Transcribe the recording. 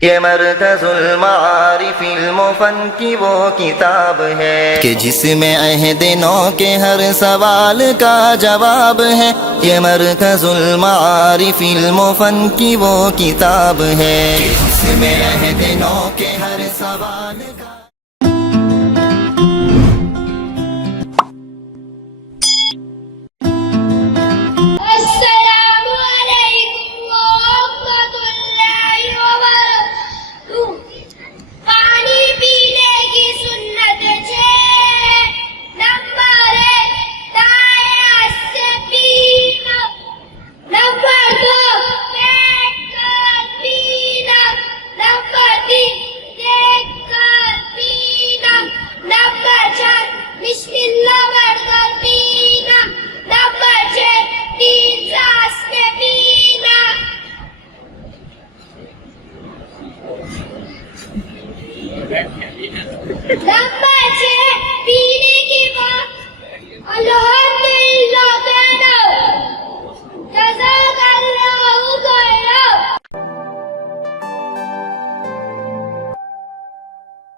ये मरकज़ुल मारिफ़िल मुफ़न की वो किताब है कि जिसमें अहदिनों के हर सवाल का जवाब है। ये मरकज़ुल मारिफ़िल मुफ़न की वो किताब है कि जिसमें अहदिनों के हर सवाल का नंबर 6 पीने की बात और लोहा